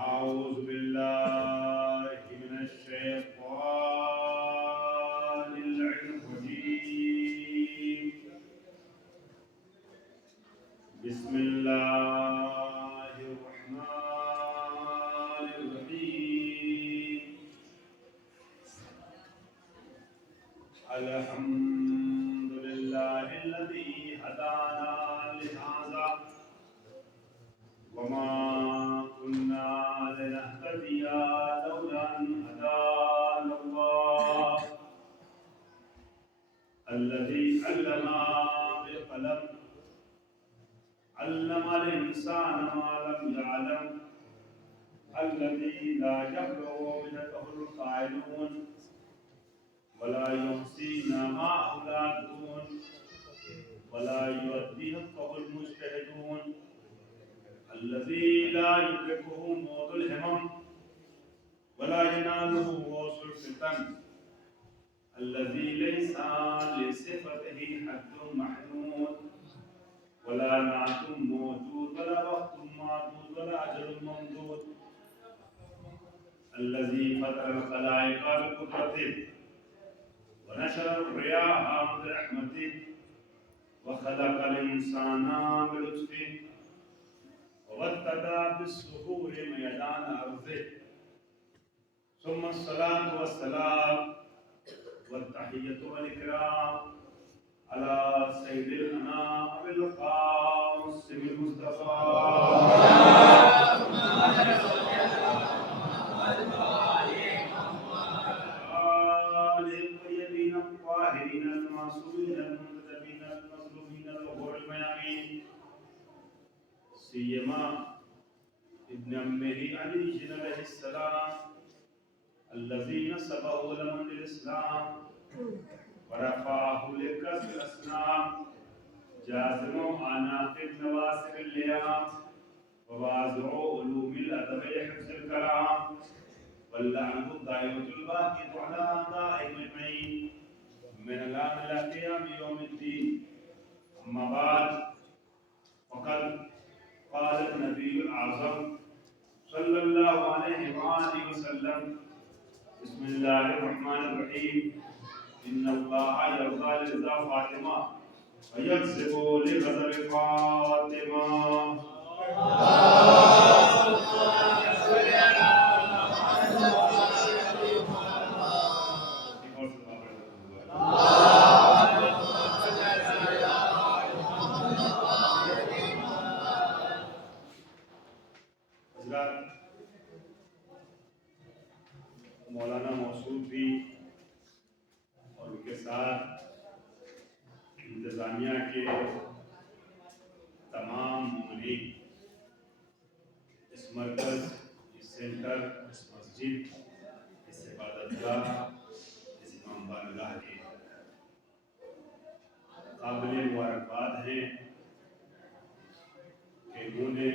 أعوذ بالله من الشيطان الرجيم. بسم الله الرحمن الرحيم. الحمد لله الذي هدانا لهذا وما كنا لنهتدي لولا أن هدانا الله الذي علم بالقلم علم الإنسان ما لم يعلم الذي لا يبلغ وحدته القائلون ولا يحصينا ما أولادون ولا يؤدي حقه المجتهدون الذي لا يدركه موت الهمم ولا يناله غوث الفتن الذي ليس لصفته حد محدود ولا نعت موجود ولا وقت معدود ولا أجل ممدود الذي فطر الخلائق بقدرته ونشر الرياح برحمته وخلق الإنسان بلطفه وابتدى بالسهول ميدان أرضه ثم الصلاة والسلام والتحية والإكرام على سيد الأنام أبي القاسم المصطفى آله الطيبين الطاهرين المعصومين المنتجبين المظلومين الغر الميامين سيما ابن أمه علي عليه السلام الذي نسبه لمن الإسلام ورفعه لكسر الأسنام جازم أعناق النواسر الليام ووازع علوم الأدب حفظ الكلام واللعنة الدائمة الباقية على دائم المعين من الآن إلى قيام يوم الدين. أما بعد فقد قال النبي الأعظم صلى الله عليه وآله وسلم بسم الله الرحمن الرحيم إن الله يرضى لرضا فاطمة ويكسب لغضب فاطمة. مولانا موصول بھی اور ان کے ساتھ انتظامیہ کے تمام ممالک اس مرکز، اس سینٹر، اس مسجد، اس عبادت گاہ، اس امام بارگاہ کے قابل مبارکباد ہیں کہ انہوں نے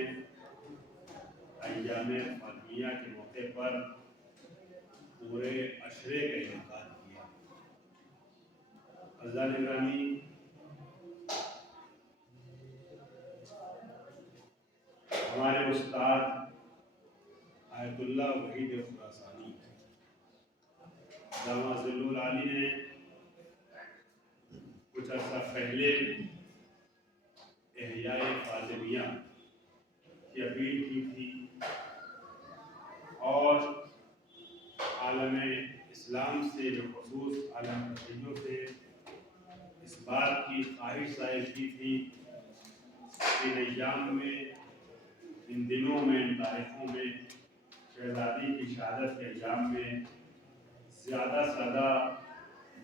ایام فاطمیہ کے موقع پر پورے عشرے کا انعقاد کیا. اللہ نگرانی ہمارے استاد آیت اللہ وحید خراسانی دامہ ذل العالی نے کچھ عرصہ پہلے احیاء فاطمیہ کی اپیل کی تھی اور عالم اسلام سے بالخصوص عالم مسیحیوں سے اس بات کی خواہش ظاہر کی تھی کہ ان ایام میں، ان دنوں میں، ان تاریخوں میں، شہزادی کی شہادت کے ایام میں زیادہ سے زیادہ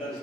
10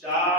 4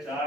4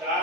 4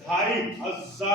2500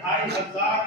2500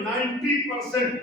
90%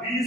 20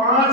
5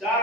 4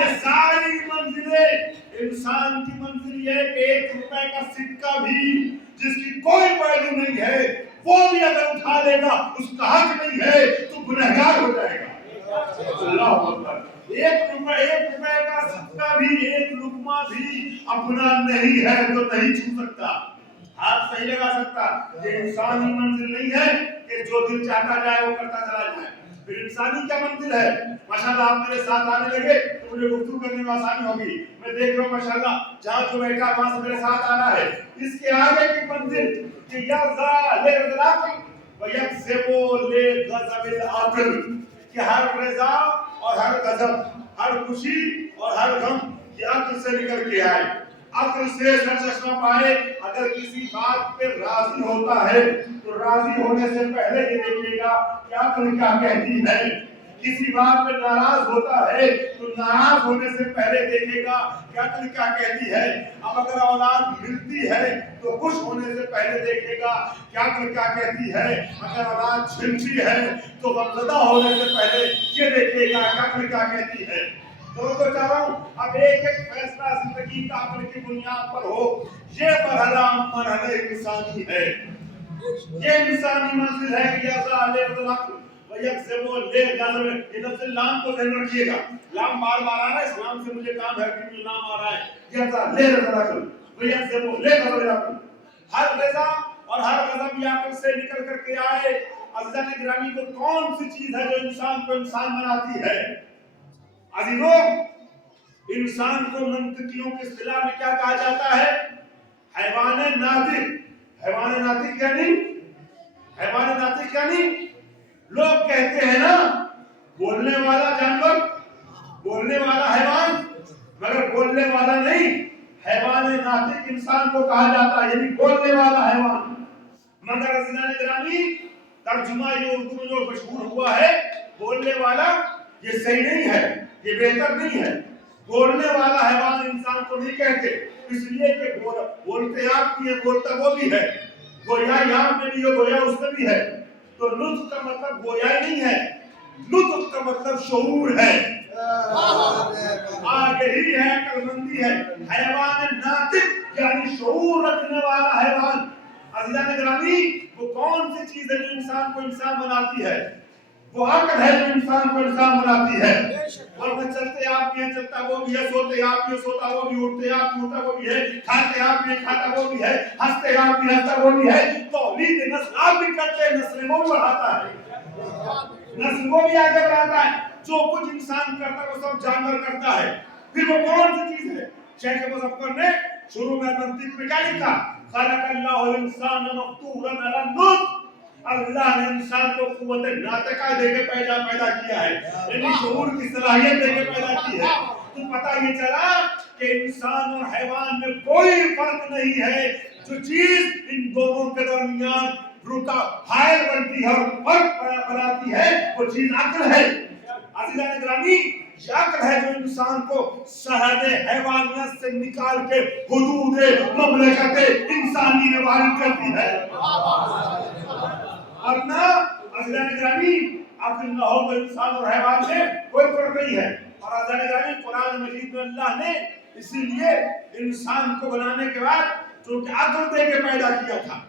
یہ ساری منزلیں انسان کی منزل یہ کہ 1 روپے کا سکہ بھی جس کی کوئی ویلیو نہیں ہے وہ بھی اگر اٹھا لے گا اس کا حق نہیں ہے تو گنہگار ہو جائے گا. اللہ اکبر. 1 روپے کا سکہ بھی 1 لقمہ بھی اپنا نہیں ہے تو نہیں چھو سکتا, ہاتھ صحیح لگا سکتا. یہ انسانی منزل نہیں ہے کہ جو دل چاہتا جائے وہ کرتا چلا جائے. پھر انسانی کیا منزل ہے؟ ماشاءاللہ آپ میرے ساتھ آنے لگے تو مجھے گفتگو کرنے میں آسانی ہوگی. میں دیکھ رہا ہوں ماشاءاللہ جہاں جو بیٹھا وہاں سے میرے ساتھ آ رہا ہے. اس کے آگے کی منزل کہ یرضا للعقل ویکذب لغضب العقل, کہ ہر رضا اور ہر غضب, ہر خوشی اور ہر غم یہ عقل سے نکل کے آئے, عقل سے سرچشمہ پائے. اگر کسی بات پہ راضی ہوتا ہے تو راضی ہونے سے پہلے یہ دیکھے گا کہ عقل کیا کہتی ہے. کسی بات پہ ناراض ہوتا ہے تو ناراض ہونے سے پہلے دیکھے گا کہ عقل کیا کہتی ہے. اب اگر اولاد ملتی ہے تو خوش ہونے سے پہلے دیکھے گا کہ عقل کیا کہتی ہے. اگر اولاد چھنتی ہے تو غمزدہ ہونے سے پہلے یہ دیکھے گا کہ عقل کیا کہتی ہے. تو چاہ رہا ہوں اب ایک فیصلہ زندگی کا عقل کی بنیاد پر ہو. یہ مرحلہ انسانی ہے, یہ انسانی منزل ہے کہ یرضا للعقل ویکذب للغضب. یہ لفظ لام کو ذہن رکھیے گا, لام بار بار آ رہا ہے, اس لام سے مجھے کام ہے کہ مجھے لام آ رہا ہے. یرضا للعقل ویکذب للغضب. ہر رضا اور ہر غضب یہ عقل سے نکل کر کے آئے. عزیزان گرامی کو کون سی چیز ہے جو انسان کو انسان بناتی ہے؟ عزیزوں, انسان کو منطقیوں کی اصطلاح میں کیا کہا جاتا ہے؟ حیوان ناطق. حیوان ناطق یعنی لوگ کہتے ہیں نا بولنے والا جانور, بولنے والا حیوان, مگر بولنے والا نہیں. حیوان ناطق انسان کو کہا جاتا ہے, یعنی بولنے والا حیوان. مگر عزیزان گرامی ترجمہ یہ اردو میں جو مشہور ہوا ہے بولنے والا, یہ صحیح نہیں ہے, یہ بہتر نہیں ہے. بولنے والا حیوان انسان کو نہیں کہتے, اس لیے کہ بولتے آپ بھی ہے, بولتا وہ بھی ہے, گویائی آپ میں بھی ہے, گویا اس میں بھی ہے. تو لطف کا مطلب گویائی نہیں ہے, لطف کا مطلب شعور ہے, آگہی ہے, عقلمندی ہے. حیوان ناطق یعنی شعور رکھنے والا حیوان. عزیزان گرامی وہ کون سی چیز ہے جو انسان کو انسان بناتی ہے؟ وہ عقل ہے جو انسان کو انسان بناتی ہے. ورنہ چلتے آپ بھی ہیں, چلتا وہ بھی ہے, سوتے آپ بھی, سوتا وہ بھی, اٹھتے آپ بھی, اٹھتا وہ بھی ہے, کھاتے آپ بھی, کھاتا وہ بھی ہے, ہنستے آپ بھی, ہنستا وہ بھی ہے. تولید نسل آپ بھی کرتے ہیں, نسل وہ بھی بڑھاتا ہے, نسل وہ بھی آگے بڑھاتا ہے. جو کچھ انسان کرتا ہے وہ سب جانور کرتا ہے. پھر وہ کون سی چیز ہے؟ شیخ مظفر نے شروع میں منطق میں کیا لکھا؟ خلق اللہ الانسان مفطورا علی النطق. اللہ نے انسان کو قوت ناطقہ دے کے پیدا کیا ہے, یعنی شعور کی صلاحیت دے کے پیدا کی ہے. تو پتہ یہ چلا کہ انسان اور حیوان میں کوئی فرق نہیں ہے. جو چیز ان دونوں کے درمیان رکا حائل بنتی ہے اور فرق بناتی ہے وہ چیز عقل ہے. عزیزان گرامی یہ عقل ہے جو انسان کو سرحد حیوانیت سے نکال کے حدود مملکت انسانی میں وارد کرتی ہے. ورنہ عزیزان گرامی عقل نہ ہو تو انسان اور حیوان میں کوئی فرق نہیں ہے. اور عزیزان گرامی قرآن مجید میں اللہ نے اسی لیے انسان کو بنانے کے بعد چونکہ عقل دے کے پیدا کیا تھا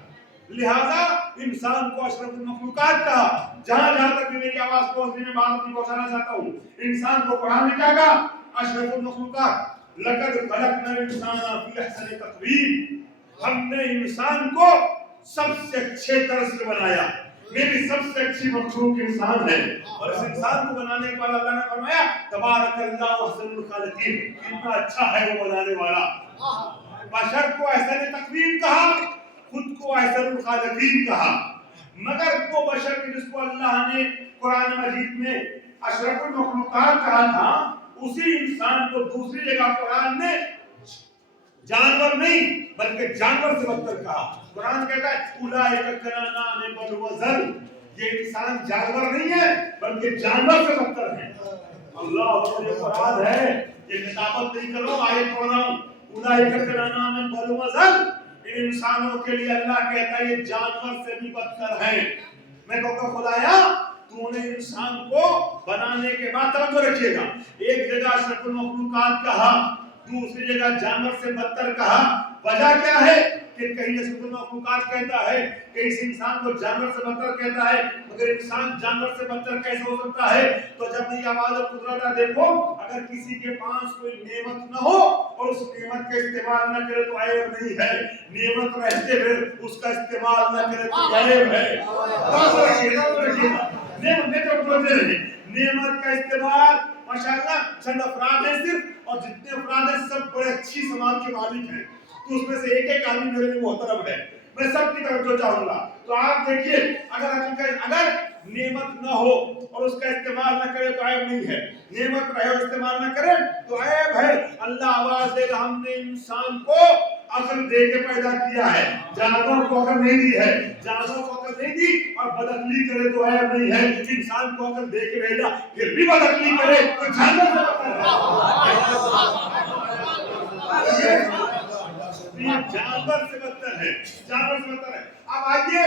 لہذا انسان کو اشرف المخلوقات کہا. جہاں جہاں تک میری آواز پہنچنے میں بات نہیں پہنچانا چاہتا ہوں, انسان کو قرآن نے کیا کہا؟ اشرف المخلوقات. لقد خلقنا الانسان فی احسن تقویم. ہم نے انسان کو سب سے اچھے طرز سے بنایا. میری سب سے اچھی مخلوق انسان ہے. اور اس انسان کو بنانے کے بعد اللہ نے فرمایا تبارک اللہ احسن الخالقین. کتنا اچھا ہے وہ بنانے والا. بشر کو احسن تقویم کہا, خود کو احسن الخالقین کہا. مگر وہ بشر کے جس کو اللہ نے قرآن مجید میں اشرف المخلوقات کہا تھا, اسی انسان کو دوسری جگہ قرآن نے جانور نہیں بلکہ جانور سے بدتر کہا. قرآن کہتا ہے اولئک کالانعام بل ھم اضل. یہ انسان جانور نہیں ہے بلکہ جانور سے بدتر ہے. اللہ یہ قرآن ہے, یہ کتابت نہیں کر رہا ہوں, آیت پڑھ رہا ہوں. اولئک کالانعام بل ھم اضل. انسانوں کے لیے اللہ کہتا ہے یہ جانور سے بھی بدتر ہے. میں کہوں گا خدایا تو نے انسان کو بنانے کے بعد توجہ رکھیے گا، ایک جگہ اشرف المخلوقات کہا، دوسری جگہ جانور سے بدتر کہا، وجہ کیا ہے کہ کہیں اشرف المخلوقات کہتا ہے کہ اس انسان کو جانور سے بدتر کہتا ہے، مگر انسان جانور سے بدتر کیسے ہو سکتا ہے؟ تو جب یہ آواز اور قدرت ہے، دیکھو اگر کسی کے پاس کوئی نعمت نہ ہو اور اس نعمت کا استعمال نہ کرے تو عیب نہیں ہے، نعمت رہتے ہوئے اس کا استعمال نہ کرے تو عیب ہے۔ نعمت کا استعمال ماشاءاللہ چند افراد ہیں صرف، اور جتنے افراد ہیں سب بڑے اچھی سماج کے مالک ہیں، تو اس میں سے ایک ایک آدمی میرے لیے محترم ہے، میں سب کی توجہ چاہوں گا۔ تو آپ دیکھیے اگر نعمت نہ ہو اور اس کا استعمال نہ کرے تو عیب نہیں ہے، نعمت رہے اور استعمال نہ کرے تو عیب ہے۔ اللہ آواز دے گا ہم نے انسان کو عقل دے کے پیدا کیا ہے، جانوروں کو عقل نہیں دی ہے، جانوروں کو عقل نہیں دی اور بدعقلی کرے تو عیب نہیں ہے، انسان کو عقل دے کے بھیجا پھر بھی بدعقلی کرے تو جانور سے بدتر ہے، جانور سے بدتر ہے، جانور سے بدتر ہے۔ اب آئیے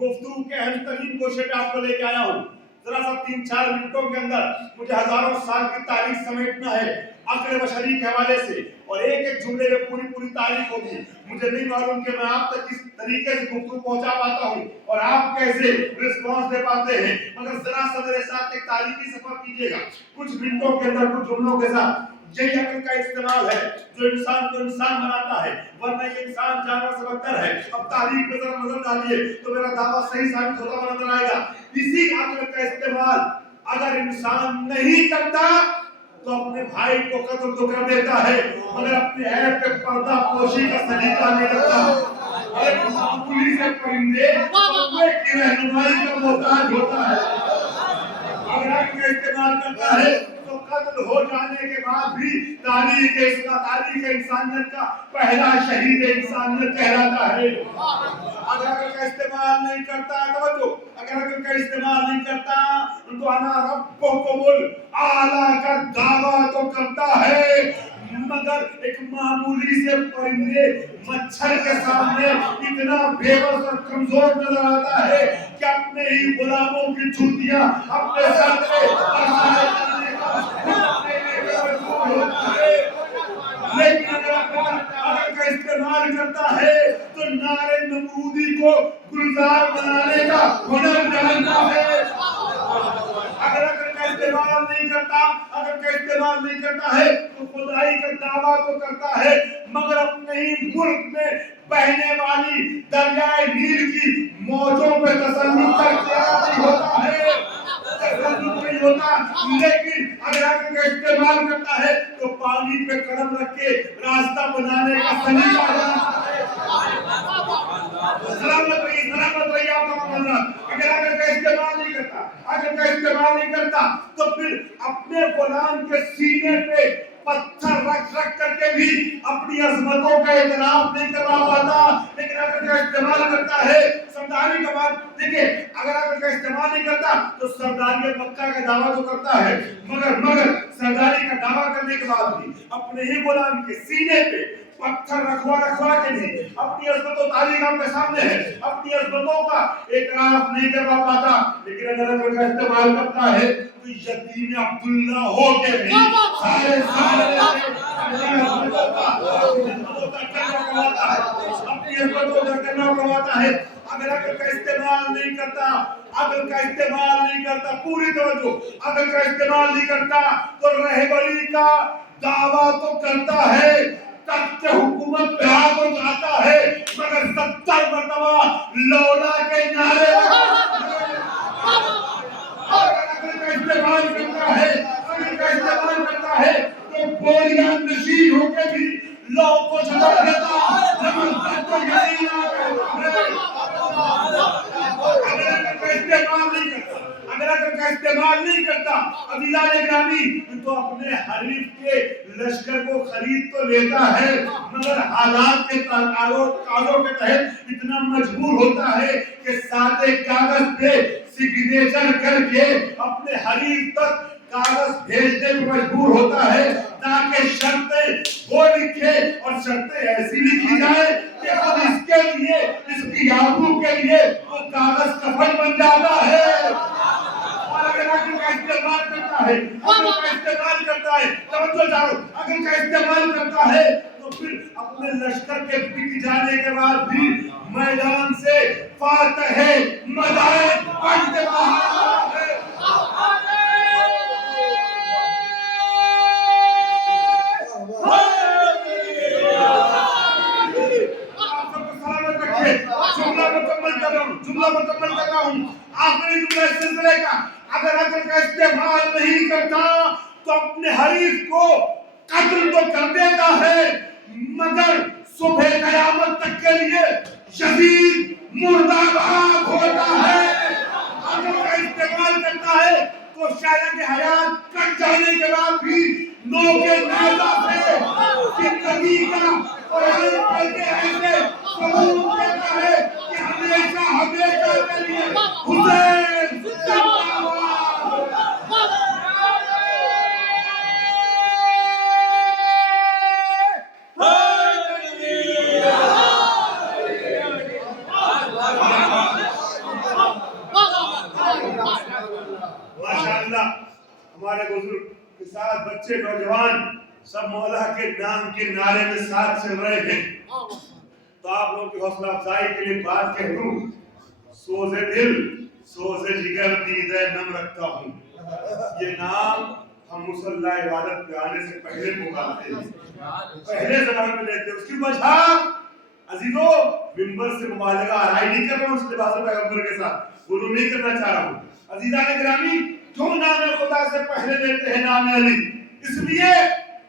گفتگو کے اہم ترین گوشے پہ آپ کو لے کے آیا ہوں، ذرا سا 3-4 منٹوں کے اندر مجھے ہزاروں سال کی تاریخ سمیٹنا ہے عقل بشری کے حوالے سے، اور ایک ایک جملے میں پوری تاریخ ہوگی۔ مجھے نہیں معلوم کہ میں آپ تک کس طریقے سے گفتگو پہنچا پاتا ہوں اور آپ کیسے رسپانس دے پاتے ہیں، مگر ذرا سا میرے ساتھ ایک تاریخی سفر کیجیے گا کچھ منٹوں کے اندر کچھ جملوں کے ساتھ۔ یہی عقل کا استعمال ہے جو انسان کو انسان بناتا ہے، ورنہ یہ انسان جانور سے بدتر ہے۔ اب تاریخ پہ ذرا نظر ڈالیے تو میرا دعویٰ صحیح ثابت ہوتا ہوا نظر آئے گا۔ اسی عقل کا استعمال اگر انسان نہیں کرتا تو اپنے بھائی کو قتل تو کر دیتا ہے، مگر اپنے عیب پہ پردہ پوشی کا سلیقہ نہیں رکھتا۔ ایک معمولی سے پرندے کوے کی رہنمائی کا محتاج ہوتا ہے، اگر عقل کا استعمال کرتا ہے تو قتل ہو جانے کے بعد بھی تاریخ انسانیت کا پہلا شہید انسانیت کہلاتا ہے۔ اگر عقل کا استعمال نہیں کرتا، توجہ، اگر عقل کا استعمال نہیں کرتا تو انا ربکم الاعلی کا دعویٰ تو کرتا ہے، مگر ایک معمولی سے پرندے مچھر کے سامنے اتنا بے بس اور کمزور نظر آتا ہے کہ اپنے ہی غلاموں کی جوتیاں اپنے سر پہ لیکن اگر عقل کا استعمال کرتا ہے تو نار نمرودی کو گلزار بنانے کا ہنر جانتا ہے۔ اگر عقل کا استعمال نہیں کرتا ہے تو خدائی کا دعویٰ تو کرتا ہے، مگر اپنے ہی ملک میں بہنے والی دریائے نیل کی موجوں پہ تسلط اختیار نہیں ہوتا ہے، لیکن اگر عقل کا استعمال کرتا ہے تو پانی پہ قدم رکھ کے راستہ بنانے کا سلیقہ جانتا ہے۔ سلامت رہی آپ کا حضرات۔ اگر عقل کا استعمال نہیں کرتا تو پھر اپنے غلام کے سینے پہ پتھر رکھ کر کے بھی اپنی عظمتوں کا اعتراف نہیں کروا پاتا، لیکن عقل کا استعمال کرتا ہے۔ سرداری کا بات دیکھیں، اگر عقل کا استعمال نہیں کرتا تو سرداری مکہ کا دعویٰ تو کرتا ہے، مگر سرداری کا دعویٰ کرنے کے بعد بھی اپنے ہی غلام کے سینے پہ پتھر رکھوا کے بھی اپنی عظمت و تاریخ آپ کے سامنے ہے، اپنی عظمتوں کا اعتراف نہیں کروا پاتا، لیکن اگر عقل کا استعمال کرتا ہے تو یتیم عبداللہ ہو کے بھی سارے اپنی عظمتوں کا کرنا کرواتا ہے۔ اگر عقل کا استعمال نہیں کرتا پوری توجہ، عقل کا استعمال نہیں کرتا تو رہبری کا دعویٰ تو کرتا ہے، تخت حکومت پہ ہاتھ اٹھاتا ہے، مگر 70 مرتبہ لولا کے نعرے لگاتا ہے۔ اگر عقل کا استعمال کرتا ہے تو بوریاں نشین ہو کے بھی لو کو جھڑا دیتا ہے، مگر تو یہی نہ کہتا ہے۔ اگر عقل کا استعمال نہیں کرتا عزیزان گرامی تو اپنے حریف کے لشکر کو خرید تو لیتا ہے، مگر حالات کے تقاضوں کے تحت اتنا مجبور ہوتا ہے کہ سادے کاغذ پہ سگنیچر کر کے اپنے حریف تک کاغذ بھیجنے میں مجبور ہوتا ہے تاکہ شرطیں وہ لکھے، اور شرطیں ایسی لکھی جائے کہ خود اس کے لیے، اس کی آبرو کے لیے وہ کاغذ کفن بن جاتا ہے۔ کا استعمال کرتا ہے، عقل کا استعمال کرتا ہے، توجہ جاؤ، عقل کا استعمال کرتا ہے تو پھر اپنے لشکر کے بک جانے کے بعد بھی میدان سے فاتح مدائن بن کے باہر آتا ہے۔ جملہ مکمل کر رہا ہوں، آخری جملہ اس سلسلے کا، اگر عقل کا استعمال نہیں کرتا تو اپنے حریف کو قتل تو کر دیتا ہے مگر صبح قیامت تک کے لیے شدید مردہ باد ہوتا ہے۔ عقل کا استعمال کرتا ہے تو شاید کہ حیات کٹ جانے کے بعد بھی نوکے نیزہ سے زندگی کا قرآن پڑھ کے ایسے ثبوت دیتا ہے کہ ہمیشہ ہمیشہ کے لیے حسین زندہ باد۔ ماشاءاللہ ہمارے بزرگ کے ساتھ بچے نوجوان سب مولا کے نام کے نعرے میں ساتھ چل رہے ہیں، تو آپ لوگوں کی حوصلہ افزائی کے لیے بات کہہ دوں، سوز دل سوز جگر دیدہ نم رکھتا ہوں، یہ نام ہم مصلی عبادت پہ آنے سے پہلے پکارتے ہیں، پہلے زبان میں لیتے ہیں۔ اس کی وجہ عزیزو منبر سے مبالغہ آرائی نہیں کر رہا ہوں، اس لباس پیغمبر کے ساتھ غلو نہیں کرنا چاہ رہا ہوں۔ عزیزان گرامی کیوں نام خدا سے پہلے لیتے ہیں نام علی؟ اس لیے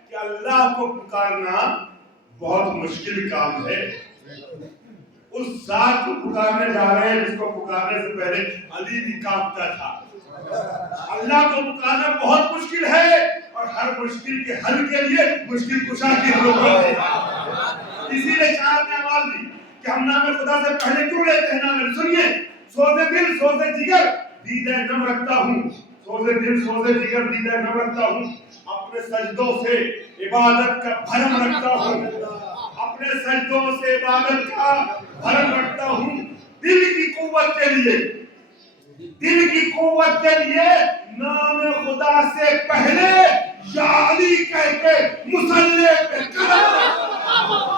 کہ اللہ کو پکارنا بہت مشکل کام ہے، اس ذات کو پکارنے جا رہے ہیں جس کو پکارنے سے پہلے علی بھی کانپتا تھا۔ اللہ کو پکارنا بہت مشکل ہے اور ہر مشکل کے حل کے لیے مشکل کشا کی ضرورت ہے۔ اسی لیے شاعر نے آواز دی کہ ہم نام خدا سے پہلے کیوں لیتے ہیں نام علی؟ سنیے، سوز دل سوز جگر دیدہ نم رکھتا ہوں، سوز دل سوز جگر دیدہ نم رکھتا ہوں، اپنے سجدوں سے عبادت کا بھرم رکھتا ہوں، اپنے سجدوں سے عبادت کا بھرم رکھتا ہوں، دل کی قوت کے لیے، دل کی قوت کے لیے نام خدا سے پہلے یا علی کہہ کے مصلی پہ قدم رکھتا ہوں۔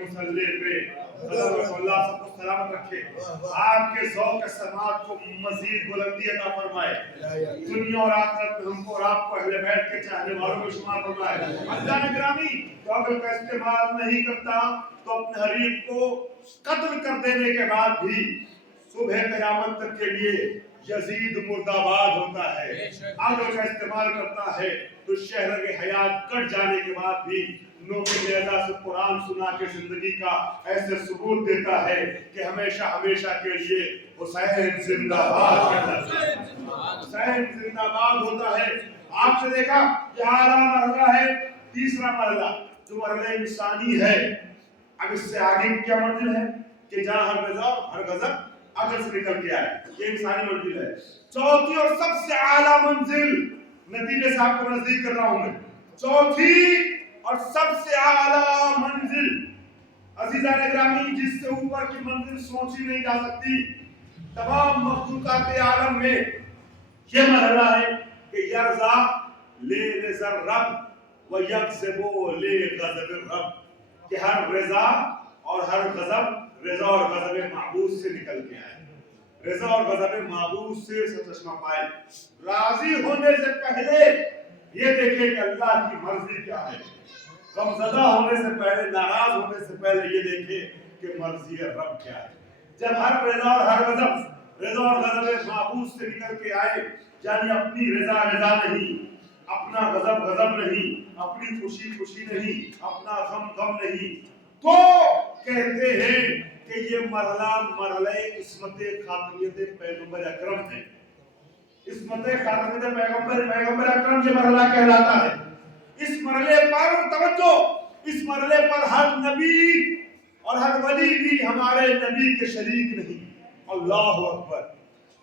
مصلی پہ اللہ سب کو سلامت رکھے، آپ کے ذوق سماعت کو مزید بلندی عطا فرمائے، دنیا اور آخرت میں ہم کو اور آپ کو اہل بیت کے چاہنے والوں میں شمار فرمائے۔ عزیزان گرامی جو عقل کا استعمال نہیں کرتا تو اپنے حریف کو قتل کر دینے کے بعد بھی صبح قیامت تک کے لیے یزید مردہ باد ہوتا ہے۔ عقل کا استعمال کرتا ہے تو شہر کے حیات کٹ جانے کے بعد بھی نوکے نیزہ سے قرآن سنا کے زندگی کا ایسے ثبوت دیتا ہے کہ ہمیشہ ہمیشہ کے لیے حسین زندہ باد کہتا ہے، حسین زندہ باد ہوتا ہے۔ آپ سے دیکھا یہ اعلیٰ مرحلہ ہے، تیسرا مرحلہ جو مرحلہ انسانی ہے۔ اب اس سے آگے کیا منزل ہے کہ جہاں ہر رضا ہر غضب عقل سے نکل کے آئے، یہ انسانی منزل ہے۔ چوتھی اور سب سے اعلیٰ منزل، نتیجے سے آپ کو نزدیک کر رہا ہوں میں، چوتھی اور سب سے اعلیٰ منزل عزیزان گرامی جس سے اوپر کی منزل سوچی نہیں جا سکتی تمام مخلوقات عالم میں، یہ مرحلہ ہے کہ یرضا لے رضا الرب و یغضب لے غضب الرب، کہ ہر رضا اور ہر غضب رضا اور غضب معبود سے نکل کے آئے، رضا اور غضب معبود سے چشمہ پائے۔ راضی ہونے سے پہلے یہ دیکھیں کہ اللہ کی مرضی کیا ہے، غمزدہ ہونے سے پہلے ناراض ہونے سے پہلے یہ دیکھیں کہ مرضی رب کیا ہے۔ جب ہر رضا اور ہر غضب رضا اور غضب معبود سے نکل کے آئے، یعنی اپنی رضا رضا نہیں، اپنا غضب غضب نہیں، اپنی خوشی خوشی نہیں، اپنا غم غم نہیں، تو کہتے ہیں کہ یہ مرحلہ عصمت خاتمیت پیغمبر اکرم ہے۔ عصمت خاتمیت پیغمبر اکرم یہ مرحلہ کہلاتا ہے۔ اس مرحلے پر توجہ، اس مرحلے پر ہر نبی اور ہر ولی بھی ہمارے نبی کے شریک نہیں. اللہ اکبر.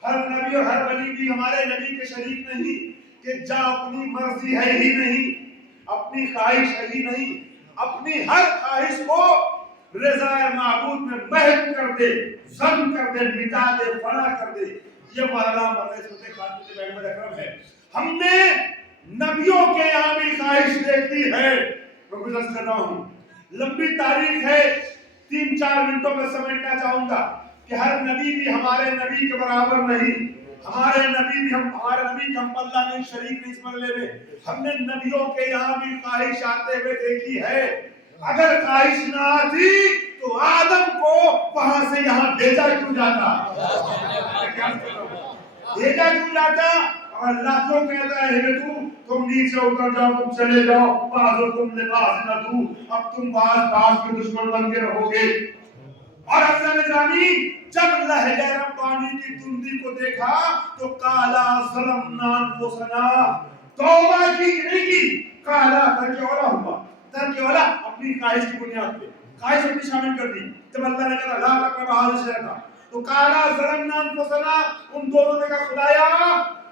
ہر نبی اور ہر ولی بھی ہمارے نبی کے شریک نہیں کہ جا اپنی مرضی ہے ہی نہیں, اپنی خواہش ہے ہی نہیں, اپنی ہر خواہش کو رضا معبود میں محو کر دے, ضم کر دے, مٹا دے, فنا کر دے. یہ مولانا مرحوم خاتون احمد اکرم ہے. ہم نے نبیوں کے یہاں بھی خواہش دیکھی ہے. میں گزشت کر رہا ہوں, لمبی تاریخ ہے, 3-4 منٹوں میں سمجھنا چاہوں گا کہ ہر نبی بھی ہمارے نبی کے برابر نہیں, ہمارے نبی بھی ہمارے نبی کا ہم پلہ نہیں, شریک نہیں اس مرحلے میں. ہم نے نبیوں کے یہاں بھی خواہش آتے ہوئے دیکھی ہے. اگر خواہش نہ آتی تو آدم کو وہاں سے یہاں بھیجا کیوں جاتا, بھیجا کیوں جاتا. اور اللہ کیوں کہتا ہے تم نیچے اتر جاؤ, تم چلے جاؤ, بعضکم لبعض عدو, اب تم بعض کے دشمن بن کے رہو گے. اور حضرت نظامی جب لہجہ ربانی کی تندی کو دیکھا تو قالا ظلمنا انفسنا, توبہ کی نہیں کی, قالا ترک اولا ہوا, ترک اولا اپنی خواہش کی بنیاد پہ خواہش اپنی شامل کر دی. جب اللہ نے کہا لا تقربوا هذا الشجرة تو قالا ظلمنا انفسنا, ان دونوں نے کہا خدایا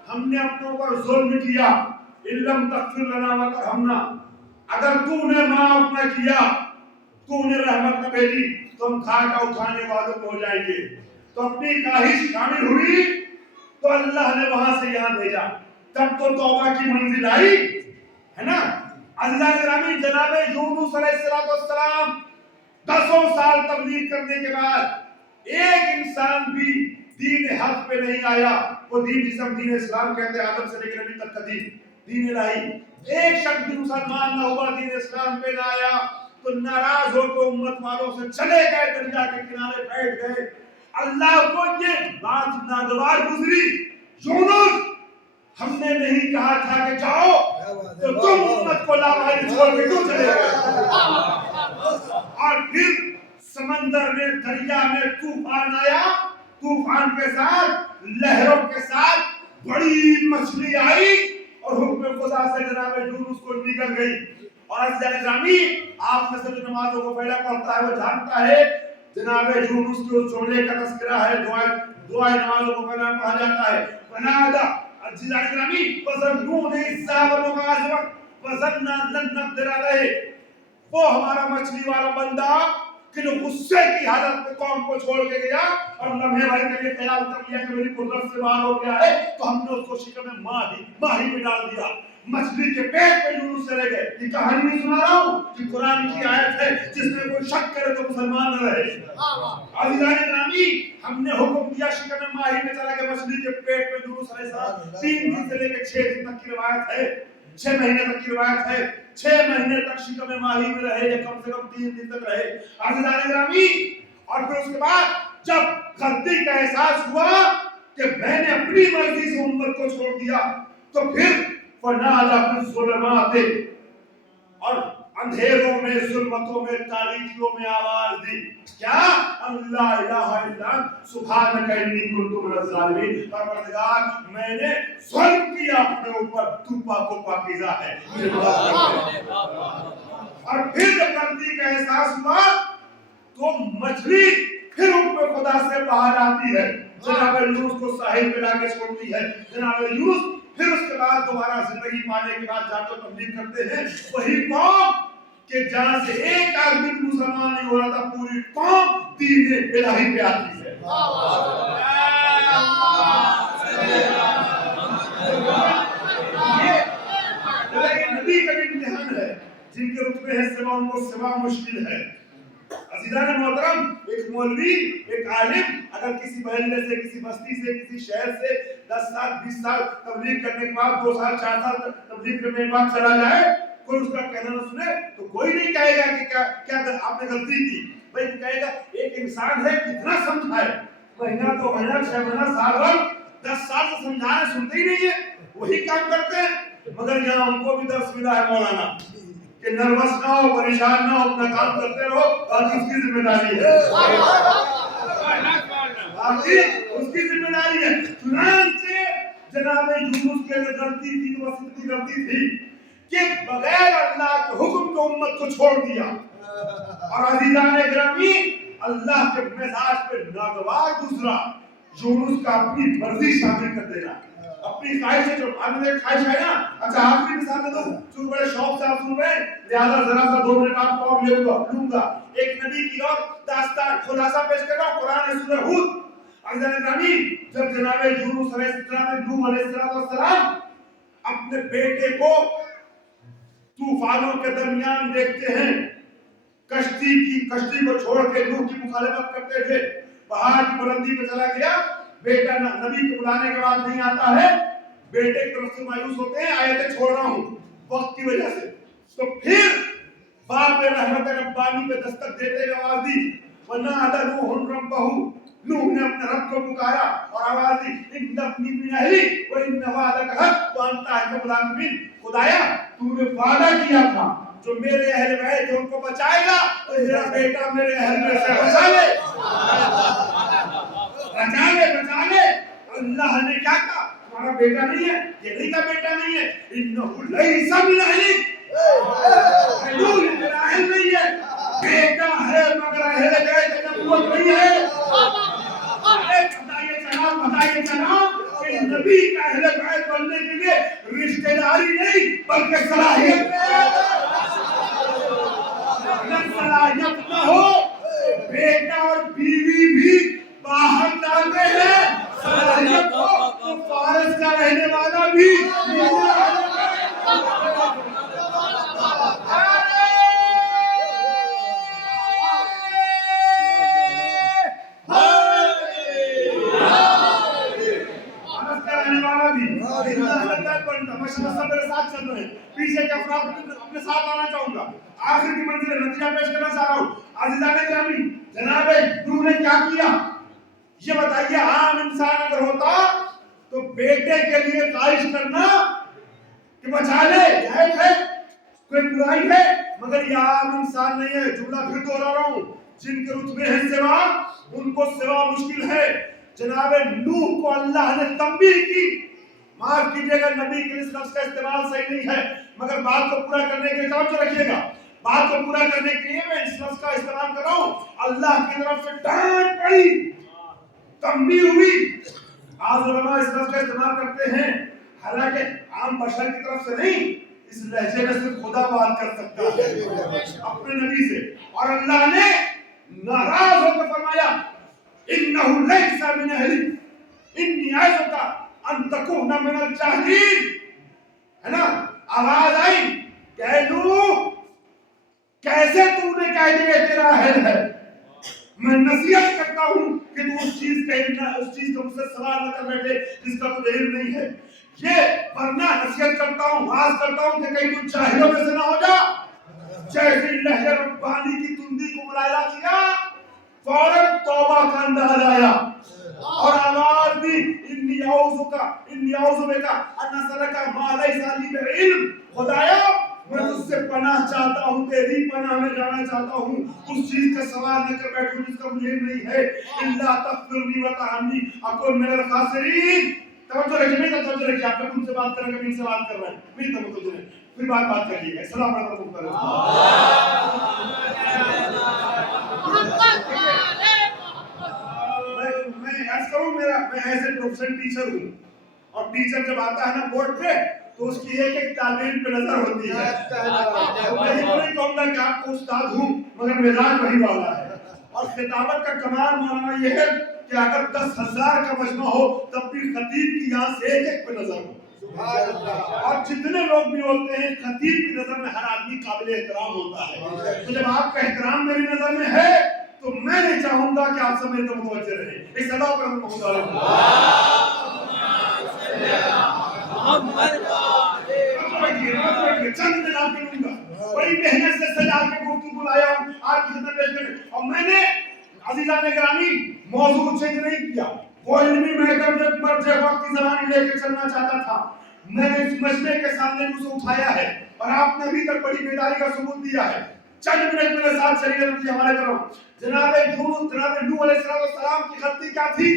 ہم نے اپنے اوپر ظلم کیا, ان لم تغفر لنا وترحمنا, اگر تو نے معاف نہ کیا, تو نے رحمت نہ بھیجی تو ہم کھاٹا اٹھانے والوں کو ہو جائیں گے. تو اپنی خواہش شامل ہوئی تو اللہ نے وہاں سے یہاں بھیجا. تب تو توبہ کی منزل آئی ہے نا. اللہ گرامی جناب یونس علیہ السلام 10 سال تبلیغ کرنے کے بعد ایک انسان بھی دین حق پہ نہیں آیا. وہ دین جسے ہم دین اسلام کہتے ہیں, آدم سے لے کر نبی تک کا دین, دین الہی. ایک شخص بھی مسلمان نہ ہوا, دین اسلام پہ نہ آیا تو ناراض ہو کے امت والوں سے چلے گئے, دریا کے کنارے بیٹھ گئے. اللہ کو یہ بات ناگوار گزری, یونس ہم نے نہیں کہا تھا کہ جاؤ, تو تم امت کو لاواہی چھوڑ کے کیوں چلے گئے. اور پھر سمندر میں, دریا میں طوفان آیا, طوفان کے ساتھ لہروں کے ساتھ بڑی مچھلی آئی اور حکم خدا سے جناب یونس کو نگل گئی. اور عزیزان گرامی آپ میں سے جو نمازوں کو پہلا پڑھتا ہے وہ جانتا ہے جناب یونس کے اس جملے کا تذکرہ ہے, دعائے نمازوں کو پہلا پڑھا جاتا ہے. فنادا عزیزان گرامی فظنون اذ ذهب مغاضبا فظننا لن نقدر علیہ, وہ ہمارا مچھلی والا بندہ کہ جو غصے کی حالت میں قوم کو چھوڑ کے گیا اور لمحے بھر کے لیے خیال کر لیا کہ میری قدرت سے باہر ہو گیا ہے, تو ہم نے اس کو شکم میں ماہی میں ڈال دیا, مچھلی کے پیٹ میں یونس چلے گئے. یہ کہانی نہیں سنا رہا ہوں, یہ قرآن کی آیت ہے, جس میں کوئی شک کرے تو مسلمان نہ رہے. عزیزان گرامی ہم نے حکم دیا, شکم میں ماہی میں چلا گیا, مچھلی کے پیٹ میں یونس علیہ السلام 3 دن سے لے کے 6 دن تک کی روایت ہے, 6 مہینے تک کی روایت ہے, 6 مہینے تک شکم ماہی میں رہے یا کم سے کم 3 دن تک رہے. عزیزان گرامی اور پھر اس کے بعد جب غلطی کا احساس ہوا کہ میں نے اپنی مرضی سے امت کو چھوڑ دیا, تو پھر فنادا فی الظلمات, اور اندھیروں میں, ظلمتوں میں, تاریکیوں میں آواز دی, کیا اللہ الہ الا انت سبحانک انی کنت من الظالمین. پروردگار میں نے ظلم کیا اپنے اوپر, تو پاک و پاکیزہ ہے. اور پھر جب غلطی کا احساس ہوا تو مچھلی پھر حکم خدا سے باہر آتی ہے, جناب یونس کو ساحل پہ لا کے چھوڑتی ہے. جناب یونس پھر اس کے بعد دوبارہ زندگی پانے کے بعد جا کر تبلیغ کرتے ہیں. وہی قوم کہ جہاں سے ایک آدمی مسلمان نہیں ہو رہا تھا, پوری قوم دین الہی پہ آتی ہے. یہ نبی کا امتحان ہے, جن کے رتبے ہیں سوا ان کو سوا مشکل ہے. عزیزان محترم, ایک مولوی, ایک عالم اگر کسی محلے سے, کسی بستی سے, کسی شہر سے 10 سال 20 سال تبلیغ کرنے کے بعد 2 سال 4 سال تبلیغ کرنے کے بعد چلا جائے, کوئی اس کا کہنا نہ سنے, تو کوئی نہیں کہے گا کہ کیا آپ نے غلطی کی. بھائی کہے گا ایک انسان ہے, کتنا سمجھائے, مہینہ 2 مہینہ 6 مہینہ سال بھر 10 سال سے سمجھانے سنتے ہی نہیں ہے, وہی کام کرتے ہیں. مگر یہاں ہم کو بھی درس ملا ہے مولانا کہ نروس نہ ہو, پریشان نہ ہو, اپنا کام کرتے رہو, باقی اس کی ذمہ داری ہے, باقی اس کی ذمہ داری ہے. چنانچہ جناب یونس کے اندر غلطی تھی تو بس اتنی غلطی تھی کہ بغیر اللہ کے حکم کے امت کو چھوڑ دیا. اور عزیزان گرامی اللہ کے مزاج پہ ناگوار دوسرا یونس کا اپنی مرضی شامل کر دینا، اپنی خواہش ہے جو آدمی ایک خواہش ہے نا. اچھا آخری مثال دے دوں، چونکہ بڑے شوق سے آپ سن رہے ہیں لہٰذا ذرا سا 2 منٹ آپ کو اور لوں گا. ایک نبی کی اور داستان خلاصہ پیش کر رہا ہوں، قرآن سورہ ہود. عزیزان گرامی جب جناب یونس علیہ السلام نوح علیہ السلام اپنے بیٹے کو طوفانوں کے درمیان دیکھتے ہیں، کشتی کو چھوڑ کے نوح کی مخالفت کرتے تھے، پہاڑ کی بلندی پہ چلا گیا. بیٹا نبی کے بلانے کے بعد نہیں آتا ہے، بیٹے کی طرف سے مایوس ہوتے ہیں، آیتیں چھوڑ رہا ہوں وقت کی وجہ سے. تو پھر باپ رحمت ربانی پہ دستک دیتے ہوئے آواز دی، وَنَادَى نُوحٌ رَبَّهُ، نوح نے اپنے رب کو پکارا اور آواز دی، اِنَّ ابْنِي مِنْ أَهْلِي وَإِنَّ وَعْدَكَ حَقٌّ وَأَنْتَ أَحْكَمُ الْحَاكِمِينَ. خدایا تو نے وعدہ کیا تھا جو میرے اہل بیت جو ان کو بچائے گا تو میرا بیٹا میرے اہل میں سے بچا لے. بچا لے. اللہ نے کیا کہا؟ تمہارا بیٹا نہیں ہے، یہ نہیں کا بیٹا نہیں ہے، اِنَّهُ لَيْسَ مِنْ أَهْلِكَ، میرا اہل نہیں ہے. بیٹا ہے مگر اہل بیت نبوت نہیں ہے. بتائیے جناب کہ نبی کا اہل بیت بننے کے لیے رشتہ داری نہیں بلکہ صلاحیت ہے. اگر صلاحیت نہ ہو بیٹا اور بیوی بھی باہر جاتے ہیں، صلاحیت ہو تو فارس کا رہنے والا بھی. میرے ساتھ چل رہے ہیں، پیچھے کے افراد اپنے ساتھ آنا چاہوں گا. آخر کی منزل نتیجہ پیش کرنا چاہ رہا ہوں. عزیزان گرامی جناب نوح نے کیا کیا یہ بتائیے. عام انسان اگر ہوتا تو بیٹے کے لیے خواہش کرنا کہ بچا لے جائز ہے، کوئی برائی ہے، مگر یہ عام انسان نہیں ہے. جملہ پھر دوہرا رہا ہوں، جن کے رتبے ہیں سوا ان کو سوا مشکل ہے. جناب نوح کو اللہ نے تنبیہ کی. معاف کیجیے گا نبی کے اس لفظ کا استعمال صحیح نہیں ہے، مگر بات کو پورا کرنے کے لیے توجہ رکھیے گا. بات کو پورا کرنے کے لیے میں اس لفظ کا استعمال کر رہا ہوں. اللہ کی طرف سے ڈانٹ پڑی، تنبیہ ہوئی. آج علماء اس لفظ کا استعمال کرتے ہیں، حالانکہ عام بشر کی طرف سے نہیں، اس لہجے میں صرف خدا بات کر سکتا ہے اپنے نبی سے. اور اللہ نے ناراض ہو کر فرمایا إِنَّهُ لَيْسَ مِنْ أَهْلِكَ إِنِّي أَعِظُكَ أَن تَكُونَ مِنَ الْجَاهِلِينَ. ہے نا آواز آئی کہ نوح کیسے تو نے کہہ دیا تیرا اہل ہے. میں نصیحت کرتا ہوں کہ تو اس چیز کا مجھ سے سوال نہ کر بیٹھے جس کا تو علم نہیں ہے. یہ ورنہ نصیحت کرتا ہوں، واز کرتا ہوں کہ کہیں تو جاہلوں میں سے نہ ہو جا. جیسے لہجہ ربانی کی تندی کو ملاحظہ کیا فوراً توبہ کا انداز آیا اور آواز دی انی اعوذ بک ان اسالک ما لیس لی بعلم. خدایا میں تجھ سے پناہ چاہتا ہوں، تیری پناہ میں جانا چاہتا ہوں، اس چیز کا سوال نہ کر بیٹھوں جس کا مجھے نہیں ہے. الا تغفر لی وترحمنی اکن من الخاسرین. توجہ رکھیے، میری توجہ رکھیے. آپ ان سے بات کر رہے ہیں، ان سے بات کر رہے ہیں، میری توجہ رکھیے. پھر بات کریے. السلام علیکم ورحمۃ میں ایز اے پروفیشنل ٹیچر ہوں، اور ٹیچر جب آتا ہے نا بورڈ پہ تو اس کی ایک ایک تعلیم پہ نظر ہوتی ہے. میں یہ نہیں کہوں گا کہ آپ کو استاد ہوں، مگر مزاج وہی والا ہے. اور خطابت کا کمال مولانا یہ ہے کہ اگر 10,000 کا مجمع ہو تب بھی خطیب کی یہاں سے ایک ایک پہ نظر ہو. اور جتنے لوگ بھی ہوتے ہیں خطیب کی نظر میں ہر آدمی قابل احترام ہوتا ہے. تو جب آپ کا احترام میری نظر میں ہے تو میں نہیں چاہوں گا کہ آپ سب میرے طرف متوجہ رہیں. ایک صدا پر محمد چند دن آپ کے لوں گا، بڑی محنت سے سجا کے گفتگو لایا ہوں آپ کی خدمت پیش کرنے. اور میں نے عزیزان گرامی موضوع چینج نہیں کیا. وہ علمی محکم جب مرجع وقت کی زبانی لے کے چلنا چاہتا تھا، میں نے اس مجمع کے سامنے اسے اٹھایا ہے اور آپ نے ابھی تک بڑی بیداری کا ثبوت دیا ہے. چند منٹ میرے ساتھ چلیے نبی حوالے کرو. جناب نوح علیہ السلام کی غلطی کیا تھی؟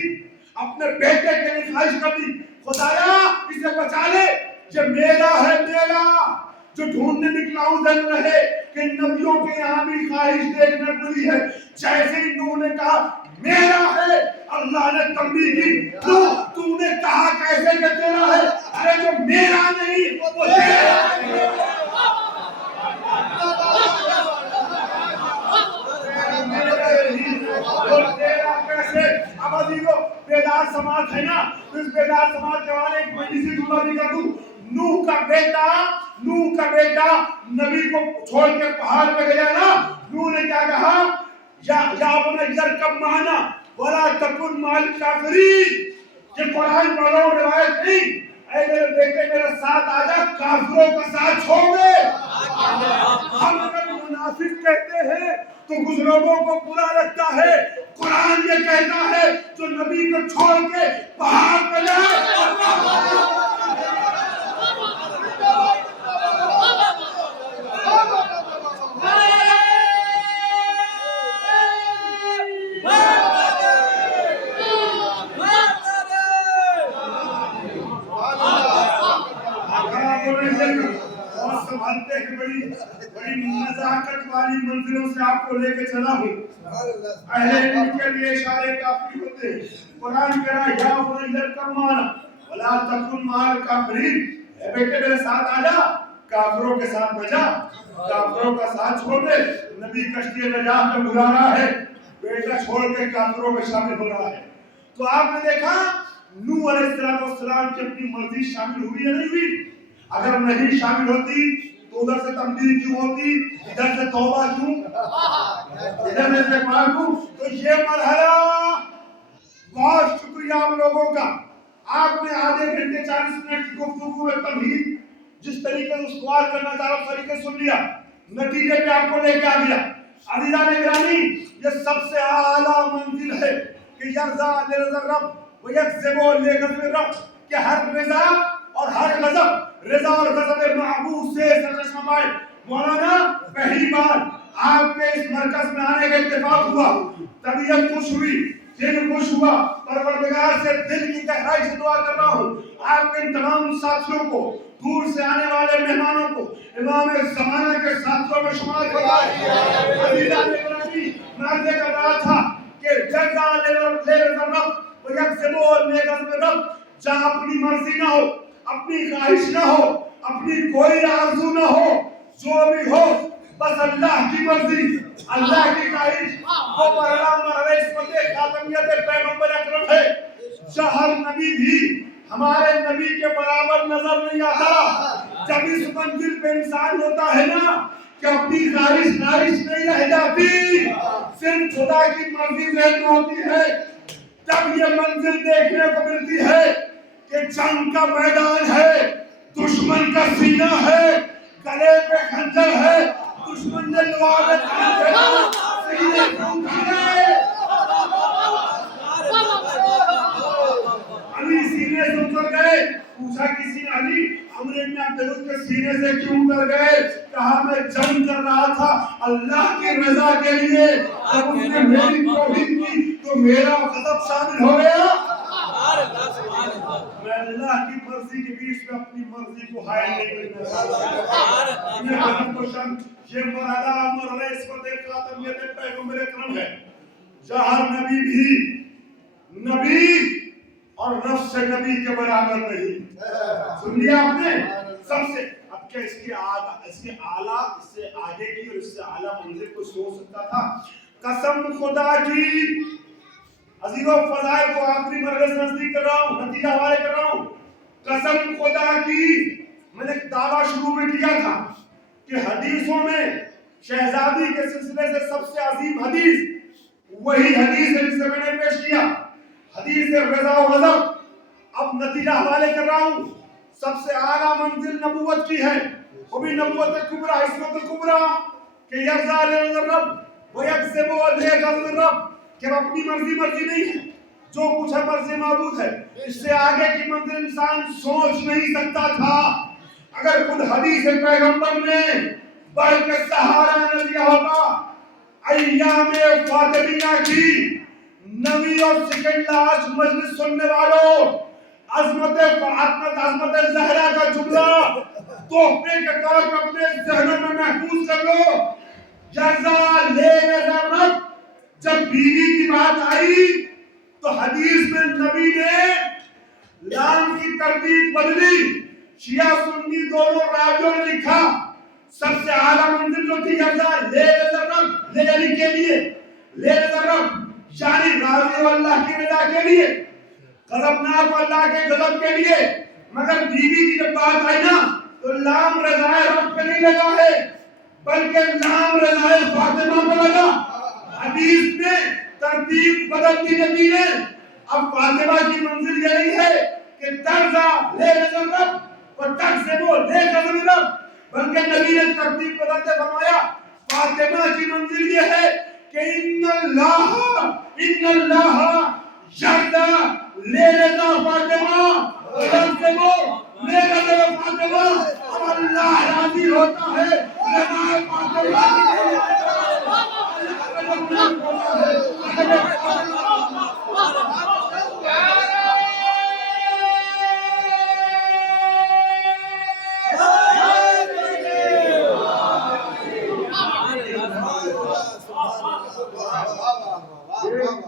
اپنے بیٹے کے لیے خواہش کر دی خدایا اسے بچا لے، یہ میرا ہے، میرا جو ڈھونڈنے نکلا ہوں دن رہے. کہ نبیوں کے یہاں بھی خواہش دیکھنے ملی ہے. جیسے ہی نوح نے کہا میرا ہے, اللہ نے تنبیہ کی, تو نے کہا کیسے کہ تیرا ہے؟ ارے جو میرا نہیں وہ تیرا ہے. اب عزیزو بیدار سماعت ہے نا, اس بیدار سماعت کے والے ایک مجلسی جملہ بھی کر دوں. نوح کا بیٹا نبی کو چھوڑ کے پہاڑ پہ گیا نا, نوح نے کیا کہا, یا بنی ارکب معنا ولا تکن مع الکافرین. یہ قرآن پڑھو روایت نہیں, اے میرے بیٹے میرے ساتھ آ جا, کافروں کا ساتھ چھوڑ دے. ہم اگر منافق کہتے ہیں تو کچھ لوگوں کو برا لگتا ہے. قرآن یہ کہتا ہے جو نبی کو چھوڑ کے پہاڑ پہ جائے. بڑی نزاکت والی منزلوں سے آپ کو لے کے چلا ہوں. اہل علم کے لیے اشارے کافی ہوتے ہیں. قرآن کہہ رہا ہے یا بنی ارکب معنا ولا تکن مع الکافرین. اے بیٹے میرے ساتھ آ جا, کافروں کے ساتھ نہ جا, کافروں کا ساتھ چھوڑ دے. نبی کشتی نجات میں بلا رہا ہے, بیٹا چھوڑ کے کافروں میں شامل ہو رہا ہے. تو آپ نے دیکھا نوح علیہ السلام کی اپنی مرضی شامل ہوئی یا نہیں ہوئی؟ اگر نہیں شامل ہوتی تو ادھر سے تنبیہ کیوں ہوتی, ادھر سے توبہ کیوں, ادھر سے استغفار کیوں؟ تو یہ مرحلہ, بہت شکریہ آپ لوگوں کا. آپ نے آدھے گھنٹے 40 منٹ کی گفتگو میں تمہید جس طریقے سے استوار کرنا چاہ رہا اس طریقے سن لیا, نتیجے پہ آپ کو لے کے آ گیا. عزیزان گرامی, یہ سب سے اعلیٰ منزل ہے کہ یرضا لرضا الرب ویکذب لغضب الرب, کہ ہر رضا اور ہر غضب, رضا اور غضب محبوب سے سرچشمہ پائے. مولانا پہلی بار آپ کے اس مرکز میں آنے کا اتفاق ہوا, طبیعت خوش ہوئی, دل خوش ہوا. پروردگار سے دل کی گہرائی سے دعا کر رہا ہوں آپ کے ان تمام ساتھیوں کو, دور سے آنے والے مہمانوں کو امام زمانہ کے ساتھیوں میں شمار فرمائے. عزیزان گرامی, میں عرض کر رہا تھا کہ جزا لرضا الرب ویکذب لغضب الرب, جہاں اپنی مرضی نہ ہو, اپنی خواہش نہ ہو, اپنی کوئی آرزو نہ ہو, جو بھی ہو بس اللہ کی مرضی, اللہ کی خواہش, وہ مرحلہ عصمت خاتمیت پیغمبر اکرم ہے. ہر نبی بھی ہمارے نبی کے برابر نظر نہیں آتا. جب اس منزل پہ انسان ہوتا ہے نا کہ اپنی خواہش نہیں رہ جاتی, صرف خدا کی مرضی ذہن میں ہوتی ہے, تب یہ منزل دیکھنے کو ملتی ہے کہ جنگ کا میدان ہے, دشمن کا سینہ ہے, گلے پہ خنجر ہے, دشمن نے لوہے سینے کو اٹھایا. علی سینے سے اتر گئے, پوچھا کسی نے علی عمرو بن عبدالعزیز کے سینے سے کیوں اتر گئے؟ کہا میں جنگ کر رہا تھا اللہ کی رضا کے لیے, جب اس نے میری توہین کی تو میرا غضب شامل ہو گیا. میں اللہ کی مرضی کے بیچ میں اپنی مرضی کو حائل نہیں کرنا. یہ مرحلہ عصمت خاتمیت پیغمبر اکرم ہے, جہاں نبی بھی نبی اور نفس نبی کے برابر نہیں. سن لیا آپ نے؟ سب سے اب کیا اس کے اعلیٰ, اس سے آگے کی اور اس سے اعلیٰ منزل کو سوچ سکتا تھا؟ قسم خدا کی, عزیزوں فضائل کو آخری مرحلے سے نزدیک کر رہا ہوں, نتیجہ حوالے کر رہا ہوں. قسم خدا کی, میں نے ایک دعویٰ شروع میں کیا تھا کہ حدیثوں میں شہزادی کے سلسلے سے سب سے عظیم حدیث وہی حدیث ہے جسے میں نے پیش کیا, حدیث رضا و غضب. اب نتیجہ حوالے کر رہا ہوں. سب سے اعلیٰ منزل نبوت کی ہے, وہ بھی نبوت کبریٰ, عصمت کبریٰ, کہ یرضا لرضا الرب ویکذب لغضب الرب, کہ اپنی مرضی نہیں ہے, جو کچھ ہے مرضی معبود ہے. اس سے آگے کی منزل انسان سوچ نہیں سکتا تھا. اگر خود حدیث پیغمبر نے بڑھ کے سہارا نہ دیا ہوتا ایام فاطمیہ کی نویں اور سیکنڈ کلاس مجلس سننے والوں, عظمت زہرا کا جملہ تحفے کے طور پر اپنے ذہنوں میں محفوظ کر لو. جزا لے رب. جب بیوی کی بات آئی تو حدیث میں نبی نے لام کی ترتیب بدلی. شیعہ سنی دونوں راویوں نے لکھا سب سے اعلیٰ منزل جو تھی جزا لے رب، لے علی کے لیے، لے رب یعنی راضی اللہ کی رضا کے لیے، غضبناک اللہ کے غضب کے لیے. مگر بیوی کی جب بات آئی نا تو لام رضائے رب پہ نہیں لگا ہے بلکہ لام رضائے فاطمہ پہ لگا. حدیث میں ترتیب بدل دی نبی نے. اب فاطمہ کی منزل یہ نہیں ہے کہ ترزا لے رب اور تقسمو لے غضب رب، بلکہ نبی نے ترتیب بدلتے فرمایا فاطمہ کی منزل یہ ہے کہ ان اللہ یرضا لے رضا فاطمہ ویغضب لے غضب فاطمہ. اب اللہ راضی ہوتا ہے رضا فاطمہ کی.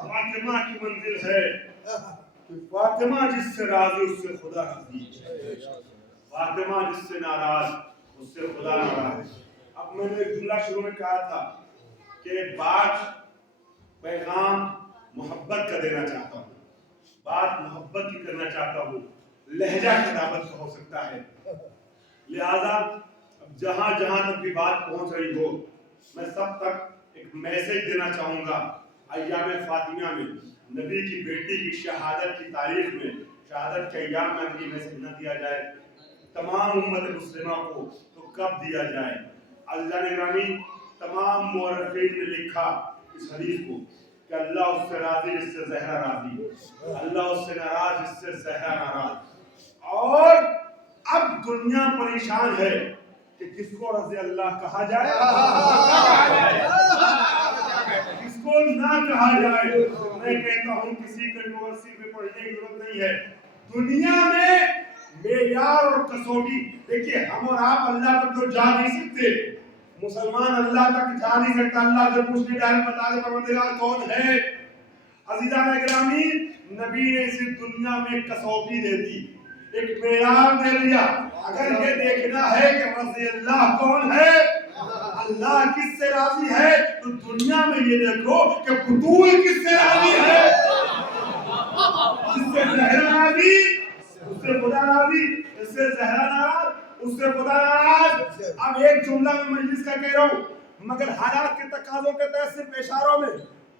فاطمہ کی منزل ہے کہ فاطمہ جس سے راضی اس سے خدا راضی، فاطمہ جس سے ناراض اس سے خدا ناراض. اب میں نے ایک جملہ شروع میں کہا تھا کہ بات پیغام محبت کا دینا چاہتا ہوں، بات محبت کی کرنا چاہتا ہوں، لہجہ کتابت کا ہو سکتا ہے. لہذا جہاں جہاں تک بھی بات پہنچ رہی ہو میں سب تک ایک میسج دینا چاہوں گا. ایام فاطمیہ میں نبی کی بیٹی کی شہادت کی تاریخ میں، شہادت کے ایام میں اگر یہ میسج نہ دیا جائے تمام امت مسلمہ کو تو کب دیا جائے؟ عزیزان گرامی، تمام مورخین نے لکھا اس حدیث کو کہ اللہ اس سے راضی جس سے زہرا راضی، اللہ اس سے ناراض جس سے زہرا ناراض. اور اب دنیا پریشان ہے کہ کس کو رضی اللہ کہا جائے، کس کو نہ کہا جائے. میں کہتا ہوں کسی کنٹروورسی پہ پڑھنے کی ضرورت نہیں ہے. دنیا میں معیار اور کسوٹی، دیکھیے ہم اور آپ اللہ تک تو جا نہیں سکتے، مسلمان اللہ تک جا نہیں سکتا. اللہ سے پوچھنے ڈائریکٹ بتا دے پروردگار کون ہے. عزیزان گرامی، نبی نے اسی دنیا میں کسوٹی دے دی، ایک معیار دے دیا. اگر یہ دیکھنا ہے کہ رضی اللہ کون ہے، اللہ کس سے راضی ہے، تو دنیا میں یہ دیکھو کہ بطول کس سے راضی ہے. جس سے زہرا راضی اس سے خدا راضی، اس سے زہرا ناراض اس سے خدا ناراض. اب ایک جملہ میں مجلس کا کہہ رہا ہوں مگر حالات کے تقاضوں کے تحت صرف اشاروں میں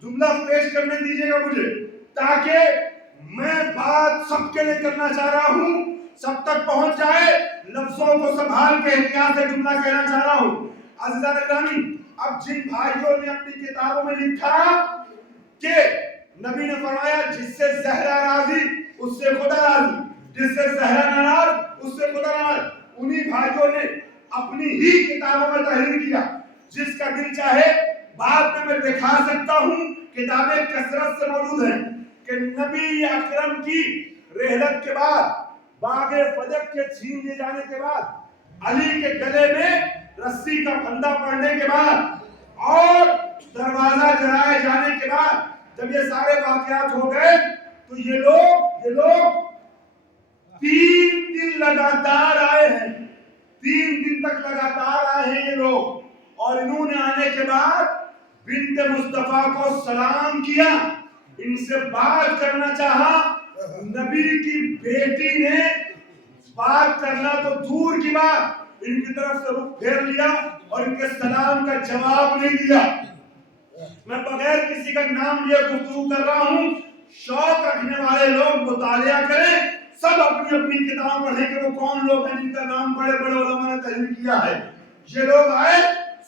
جملہ پیش کرنے دیجیے گا مجھے، تاکہ میں بات سب کے لیے کرنا چاہ رہا ہوں سب تک پہنچ جائے. لفظوں کو سنبھال کے احتیاط سے جملہ کہنا چاہ رہا ہوں. عزیزان گرامی، اب جن بھائیوں نے اپنی کتابوں میں لکھا کہ نبی نے فرمایا جس سے زہرا راضی اس سے خدا راضی، جس سے زہرا ناراض اس سے خدا ناراض، انہی بھائیوں نے اپنی ہی کتابوں میں تحریر کیا. جس کا دل چاہے بعد میں دکھا سکتا ہوں، کتابیں کثرت سے موجود ہیں کہ نبی اکرم کی رحلت کے بعد، باغ فجر کے چھین لیے جانے کے بعد، علی کے گلے میں رسی کا پھندا پڑنے کے بعد اور دروازہ جلائے جانے کے بعد، جب یہ سارے واقعات ہو گئے تو یہ لوگ 3 دن لگاتار آئے ہیں، 3 دن تک لگاتار آئے ہیں یہ لوگ. اور انہوں نے آنے کے بعد بنت مصطفیٰ کو سلام کیا، ان سے بات کرنا چاہا. نبی کی بیٹی نے بات کرنا تو دور کی بات، ان کی طرف سے رخ پھیر لیا اور ان کے سلام کا جواب نہیں دیا. میں بغیر کسی کا نام لیے گفتگو کر رہا ہوں. شوق رکھنے والے لوگ مطالعہ کریں، سب اپنی اپنی کتاب پڑھیں کہ وہ کون لوگ ہیں جن کا نام بڑے بڑے علماء نے تحریر کیا ہے. یہ لوگ آئے،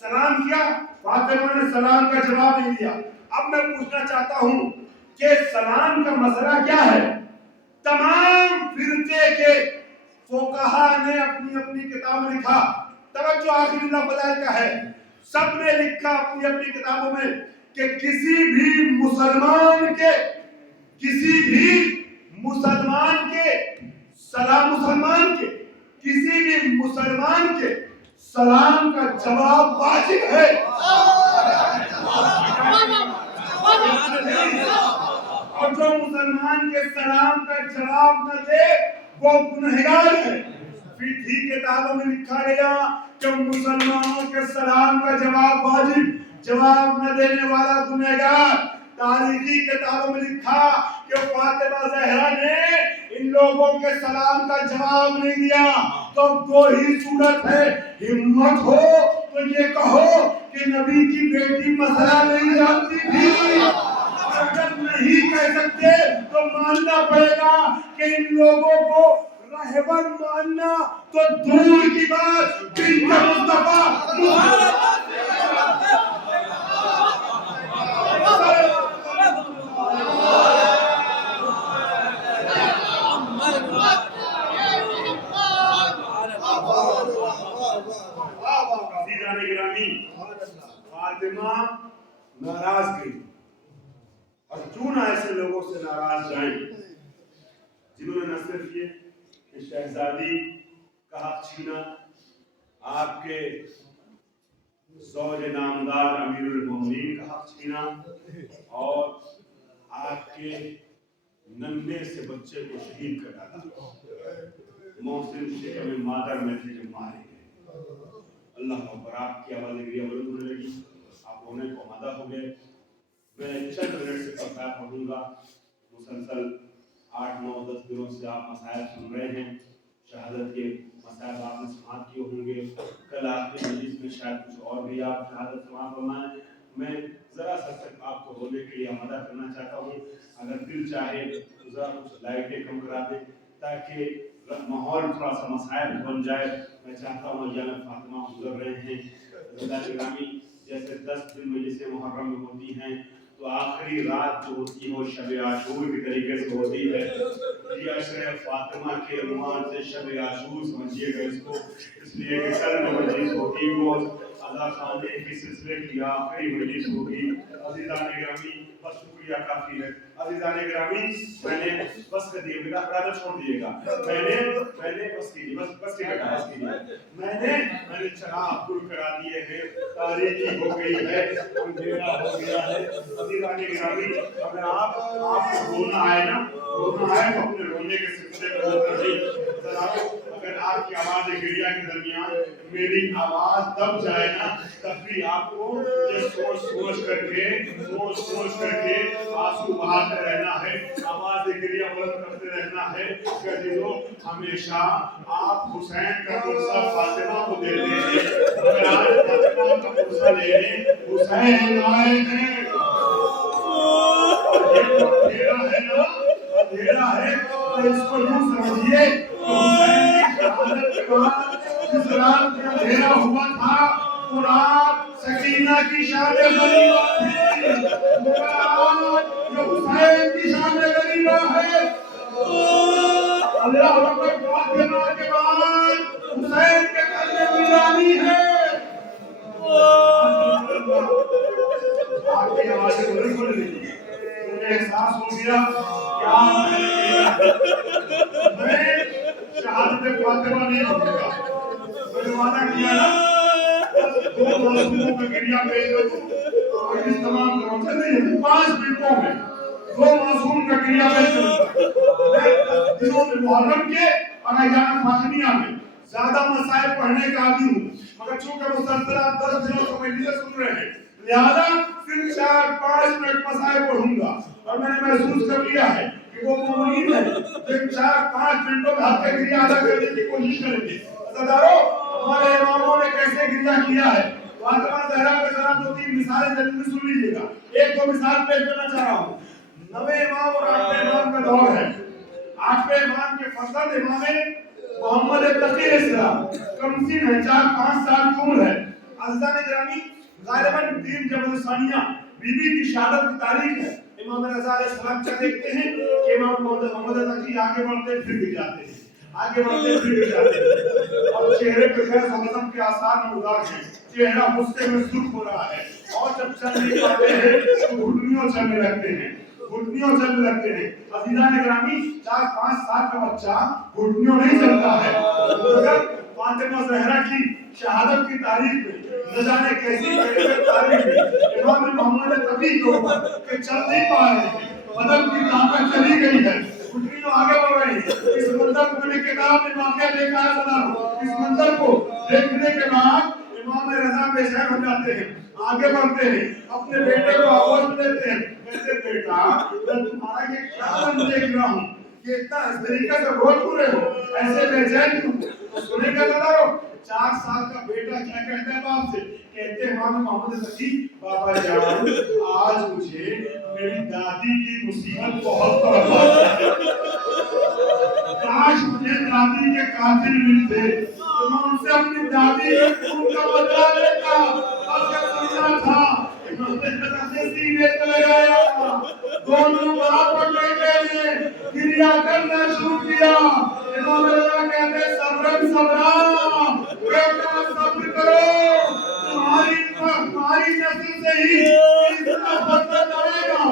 سلام کیا، فاطمہ نے سلام کا جواب نہیں دیا. اب میں پوچھنا چاہتا ہوں کہ سلام کا مسئلہ کیا ہے؟ تمام فرقے کے فقہا نے اپنی اپنی کتاب میں لکھا. توجہ آخری لفظ کا ہے، سب نے لکھا اپنی اپنی کتابوں میں کہ کسی بھی مسلمان کے کسی بھی مسلمان کے سلام کا جواب واجب ہے، اور جو مسلمان کے سلام کا جواب نہ دے وہ گنہگار ہے۔ فقہی کتابوں میں لکھا گیا کہ مسلمانوں کے سلام کا جواب واجب، جواب نہ دینے والا گنہگار۔ تاریخی کتابوں میں لکھا کہ فاطمہ زہرا نے ان لوگوں کے سلام کا جواب نہیں دیا، تو دو ہی صورت ہے، ہمت ہو تو یہ کہو کہ نبی کی بیٹی مسئلہ نہیں جانتی تھی، اگر نہیں کہہ سکتے تو ماننا پڑے گا کہ ان لوگوں کو رہبر ماننا تو دور کی بات، بنت مصطفیٰ فاطمہ ناراض گئی، اور کیوں نہ ایسے لوگوں سے ناراض جائیں جنہوں نے نہ صرف یہ کہ شہزادی کا حق چھینا، آپ کے زوج نامدار امیر المومنین کا حق چھینا، اور آپ کے ننھے سے بچے کو شہید کر ڈالا۔ محسن شکم مادر میں تھے جو مارے گئے۔ اللہ اکبر، آپ کی آواز گریہ بلند ہونے لگی، آپ رونے کو آمادہ ہو گئے۔ میں چند منٹ سے پڑھتا پڑھوں گا، مسلسل 8 9 10 دنوں سے آپ مسائل سن رہے ہیں، شہادت کے مسائل آپ نے سماعت کیے ہوں گے، کل آخری مجلس میں شاید کچھ اور بھی آپ شہادت سماعت فرمائیں۔ میں ذرا سا تک آپ کو رونے کے لیے آمادہ کرنا چاہتا ہوں، اگر دل چاہے تو ذرا کچھ لائٹیں کم کرا دیں تاکہ ماحول تھوڑا سا مسائل بن جائے۔ میں چاہتا ہوں ایام فاطمہ گزر رہے ہیں، عزیزان گرامی، جیسے 10 دن مجلس محرم میں ہوتی ہیں تو آخری رات جو ہوتی ہے وہ شب عاشور کی طریقے سے ہوتی ہے۔ یہ عشر فاطمہ کے عنوان سے شب عاشور سمجھیے گا اس کو، اس لیے کہ کل جو مجلس ہوگی وہ ادا خانے کے سلسلے کی آخری مجلس ہوگی۔ عزیزان گرامی، بس شکریہ کافی ہے۔ عزیزان گرامی، میں نے بس کر دیے، میرا برادر چھوڑ دیے گا، میں نے بس کیجیے، بس کیجیے، میں نے چراغ گل کرا دیے ہیں، تاریخی ہو گئی ہے، اندھیرا ہو گیا ہے۔ عزیزان گرامی، اگر آپ کو رونا آئے نا، رونا آئے تو اپنے رونے کے سلسلے کو کریں، اگر آپ کی آواز گریہ کے درمیان میری آواز دب جائے نا، تب بھی آپ کو یہ سوچ کر کے آنسو بہاتے رہنا ہے، آواز گریہ بلند کرتے رہنا ہے کہ عزیزو ہمیشہ آپ حسین کا قرصہ فاطمہ کو دیتے ہیں، اگر آج فاطمہ کا قرصہ لے لیں، حسین آئے ہیں، یہ جو اندھیرا ہے نا، اندھیرا ہے، تو اس کو یوں سمجھیے کہ حسین کی شہادت کے بعد جس رات میں اندھیرا ہوا تھا وہ رات سکینہ کی شان غریبہ تھی، وہ رات جو حسین کی شان غریبہ ہے۔ اللہ اکبر، فاطمہ کے بعد حسین کے گھر میں ویرانی ہے۔ آپ کی آوازیں بلند ہو رہی ہیں، مجھے احساس ہو گیا کہ آپ میں شہادت فاطمہ نہیں کروں گا، میں نے وعدہ کیا نا، 2 معصوموں کا گریہ پیش کروں اور اس تمام کروں، چلے 5 منٹوں میں 2 معصوم کا گریہ پیش کروں گا۔ میں دنوں میں محرم کے اور ایام فاطمیہ میں زیادہ مسائل پڑھنے کا عادی ہوں، مگر چونکہ مسلسل آپ 10 دنوں سے مجلس سن رہے ہیں، لہذا صرف 4-5 منٹ مسائل پڑھوں گا، اور میں نے محسوس کر لیا ہے کہ وہ مومنین ہیں جو 4-5 منٹوں میں حق گریہ ادا کرنے کی کوشش کریں گے۔ عزیزانو، ہمارے اماموں نے کیسے گریہ کیا ہے، فاطمہ زہرا کے ذرا 2-3 مثالیں ضرور سن لیجیے گا۔ 1-2 مثال پیش کرنا چاہ رہا ہوں۔ 9ویں امام اور 8ویں امام کا دور ہے۔ 8ویں امام کے فرزند امام محمد تقی السلام کمسن ہے، 4-5 سال کی عمر ہے۔ عزیزان گرامی، غالباً 3 جمادی الثانیہ بی بی کی شہادت کی تاریخ ہے۔ امام رضا علیہ السلام کیا دیکھتے ہیں کہ امام محمد تقی آگے بڑھتے پھر بھی جاتے ہیں، آگے بڑھتے پھر بھی جاتے ہیں، اور چہرے پہ خیر و غضب کے آثار نمودار ہیں، چہرہ غصے میں سرخ ہو رہا ہے، اور جب چل نہیں پاتے ہیں تو گھٹنیوں چلنے لگتے ہیں، گھٹنیوں چلنے لگتے ہیں۔ عزیزان گرامی، 4-5 سال کا بچہ گھٹنیوں نہیں چلتا ہے، مگر فاطمہ شہادت کی تاریخ میں نہ جانے کیسی تاریخ میں امام محمد نے تبھی کہا کہ چل نہیں پا رہے ہیں، بدن کی طاقت چلی گئی ہے، گھٹنیوں آگے بڑھ رہی ہے۔ اس منظر کو میں نے کتاب میں واقعہ دیکھا ہے سنا، اس منظر کو دیکھنے کے بعد امام رضا بے چین ہو جاتے ہیں، آگے بڑھتے ہیں، اپنے بیٹے کو آواز میں لیتے ہیں، کہتے بیٹا میں تمہارا یہ کیا بن دیکھ رہا ہوں کہ اتنا اس طریقے سے روز پورے ہو، ایسے بے چین کیوں؟ سنے کا بتا 4 سال کا بیٹا کیا کہتا ہے باپ سے؟ کہتے ہیں امام محمد تقی بابا جان آج مجھے میری دادی کی مصیبت بہت تڑپاتی ہے، کاش مجھے دادی کے قاتل ملتے تو میں ان سے اپنی دادی کے خون کا بدلہ لیتا، اور کیا سمجھا تھا امام نے سینے سے لگایا، دونوں باپ اور بیٹے نے گریا کرنا شروع کیا۔ امام اللہ کہتے صبرن صبرا، بیٹا صبر کرو، تمہاری نسل سے ہی اتنا بدلہ آئے گا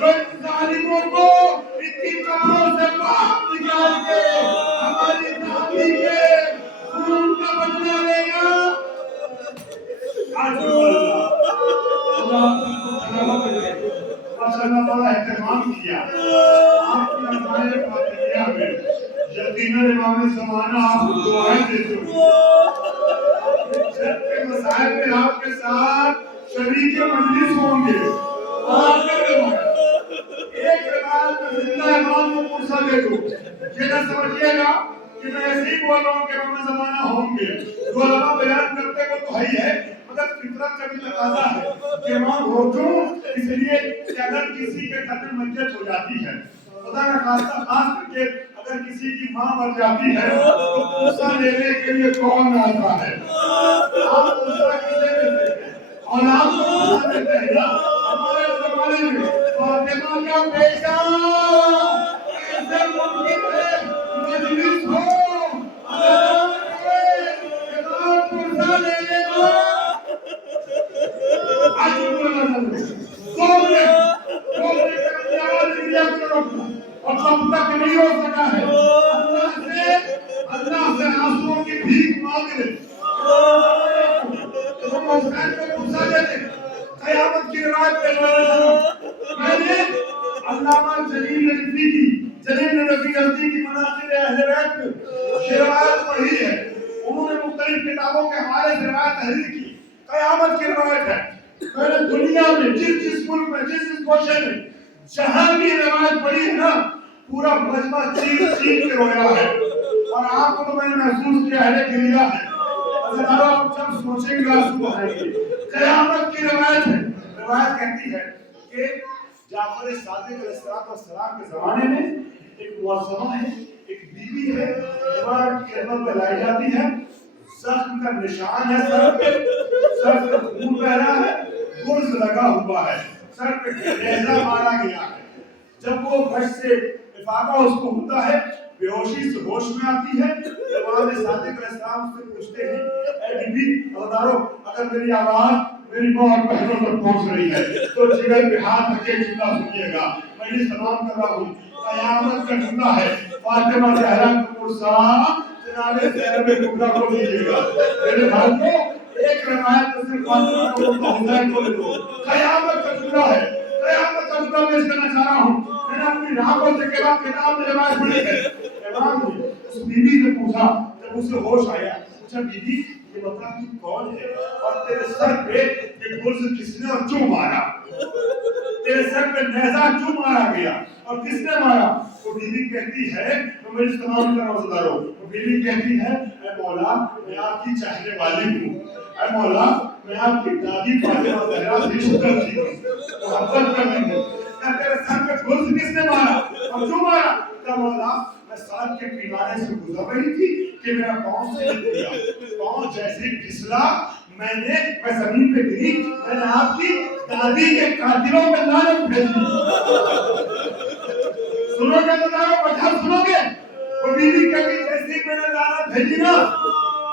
جو ان ظالموں کو ان کی قبروں سے باہر نکال کے ہماری دادی کے خون کا بدلہ لے گا۔ آج اللہ بڑا اہتمام کیا آپ کی ازمائے فاطمیہ میں، یقیناً امام زمانہ آپ کو دعائیں دیتے ہوئے جب کے مسائل میں آپ کے ساتھ شریک مجلس ہوں گے۔ آپ کے ایک روایت میں زندہ امام کو پرسا دے دو، یہ نہ سمجھیے گا کہ میں ایسے ہی بول رہا ہوں کہ امام زمانہ ہوں گے، جو علماء بیان کرتے وہ تو ہے ہی ہے، مگر فطرت کا بھی تقاضا ہے کہ امام ہو کیوں؟ اس لیے کہ اگر کسی کے قدر مجت ہو جاتی ہے، خدا نہ خاصہ خاص کر کے اگر کسی کی ماں مر جاتی ہے تو پرسا لینے کے لیے کون آتا ہے؟ آپ پرسا کسے دیتے ہیں؟ اور آپ کو پرسا دیتے ہیں نا؟ ہمارے زمانے میں فاطمہ کا بیٹا ایسے ممکن ہے مجلس ہو امام پرسا لے لے گا۔ آج بولنے کا آواز دیا کرو، اور جب تک نہیں ہو سکا ہے اللہ سے آنسوؤں کی بھیک مانگ لے، تو حسین کو پرسا دیتے۔ قیامت کی روایت میں نے علامہ جلیل نظفی کی مناقب اہل بیت میں یہ روایت پڑھی ہے، انہوں نے مختلف کتابوں کے حوالے سے روایت تحریر کی۔ قیامت کی روایت ہے، میں نے دنیا میں جس ملک میں جس گوشے میں جہاں بھی روایت پڑھی ہے نا، پورا مجمع چین کے رویا ہے، اور آپ کو تو میں نے محسوس کیا ہے گریا ہے۔ حضرت آپ جب سوچیں گے آنسو آئیں گے۔ قیامت کی روایت ہے، روایت کہتی ہے کہ جعفر صادق علیہ السلام کے زمانے میں ایک معظمہ ہے، ایک بیوی ہے، امام کی خدمت میں لائی جاتی ہے، زخم کا نشان ہے سر پہ، سر سے خون بہ رہا ہے، گرز لگا ہوا ہے، سر پہ نیزہ مارا گیا ہے۔ جب وہ غش سے افاقہ اس کو ہوتا ہے، بے ہوشی سے ہوش میں آتی ہے، امام صادق علیہ السلام سے پوچھتے ہیں اے بی بی خبردارو اگر میری آواز میری ماں اور بہنوں تک پہنچ رہی ہے تو جگر پہ ہاتھ رکھ کے جملہ سنیے گا، میں یہ سلام کر رہا ہوں۔ قیامت کا جملہ ہے، فاطمہ زہرا کا پرسا جناب زینب کبریٰ کو دیجیے گا۔ میرے بھائیو ایک روایت میں صرف فاطمہ کو حسین کو لے دو، قیامت کا جملہ ہے، قیامت کا جملہ پیش کرنا چاہ رہا ہوں۔ میں نے اپنی راہوں سے کے بعد کتاب میں روایت پڑھی ہے، امام نے اس بیوی سے پوچھا جب اسے ہوش آیا، پوچھا بیوی یہ بتا تو کون ہے اور تیرے سر پہ یہ گرز کس نے اور کیوں مارا؟ تیرے سر پہ نیزہ کیوں مارا گیا اور کس نے مارا؟ وہ بیوی کہتی ہے میں میری تمام کا روزدار ہوں، وہ بیوی کہتی ہے اے مولا میں آپ کی چاہنے والی ہوں، اے مولا میں آپ کی دادی فاطمہ زہرا سے عشق کرتی ہوں، محبت کرتی ہوں، کیا تیرے سر پہ گرز کس نے مارا اور کیوں مارا؟ کیا مولا میں سڑک کے کنارے سے گزر رہی تھی کہ میرا پاؤں سلپ گیا، پاؤں جیسے پھسلا میں زمین پہ گری، میں نے آپ کی دادی کے قاتلوں پہ لعنت بھیجی۔ سنو گے بتاؤ وجہ سنو گے؟ وہ بیوی کہتی جیسی میں نے لعنت بھیجی نا،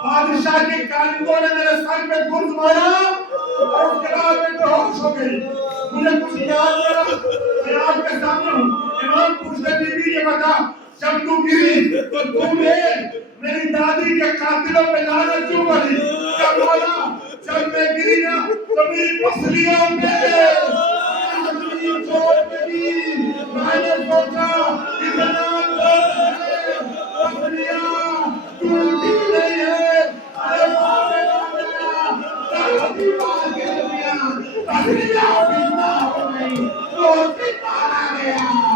بادشاہ کے کالندوں نے میرے سر پہ گرز مارا اور اس کے بعد میں بے ہوش ہو گئی، مجھے کچھ یاد نہیں رہا، میں آپ کے سامنے ہوں۔ امام پوچھتے بیوی یہ بتا جب تو گری تو تم نے میری دادی کے قاتلوں پہ لعنت کیوں پڑھی؟ جب بولا جب میں گری نا تو میری پسلیاں زمین چھوڑ دی میں نے سوچا اتنا پسلیاں ٹوٹی نہیں ہے ارے دیوار کے درمیان پسلیاں بنا ہو گئی روٹی مارا گیا